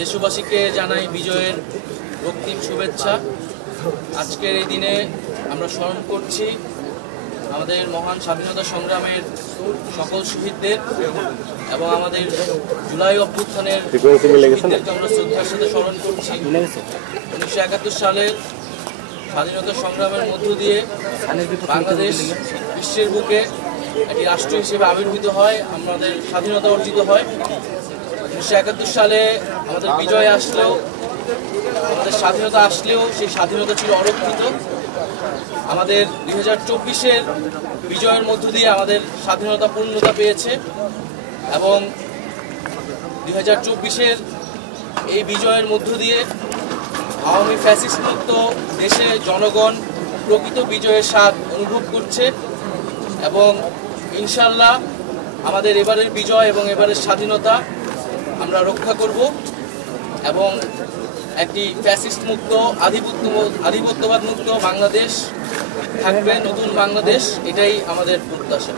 দেশবাসীকে জানাই বিজয়ের রক্তিম শুভেচ্ছা। আজকের এই দিনে আমরা স্মরণ করছি আমাদের মহান স্বাধীনতা সংগ্রামের সকল শহীদদের এবং আমাদের জুলাই অভ্যুত্থানের শহীদদেরকে আমরা শ্রদ্ধার সাথে স্মরণ করছি। 1971 সালের স্বাধীনতা সংগ্রামের মধ্য দিয়ে বাংলাদেশ বিশ্বের বুকে একটি রাষ্ট্র হিসেবে আবির্ভূত হয়, আমাদের স্বাধীনতা অর্জিত হয়। 1971 সালে আমাদের বিজয় আসলেও, আমাদের স্বাধীনতা আসলেও সেই স্বাধীনতা ছিল অরক্ষিত। আমাদের 2024-এর বিজয়ের মধ্য দিয়ে আমাদের স্বাধীনতা পূর্ণতা পেয়েছে এবং 2024-এর এই বিজয়ের মধ্য দিয়ে আওয়ামী ফ্যাসিস্ট মুক্ত দেশে জনগণ প্রকৃত বিজয়ের স্বাদ অনুভব করছে এবং ইনশাল্লাহ আমাদের এবারের বিজয় এবং এবারের স্বাধীনতা আমরা রক্ষা করব এবং একটি ফ্যাসিস্ট মুক্ত আধিপত্যবাদ মুক্ত বাংলাদেশ থাকবে, নতুন বাংলাদেশ, এটাই আমাদের প্রত্যাশা।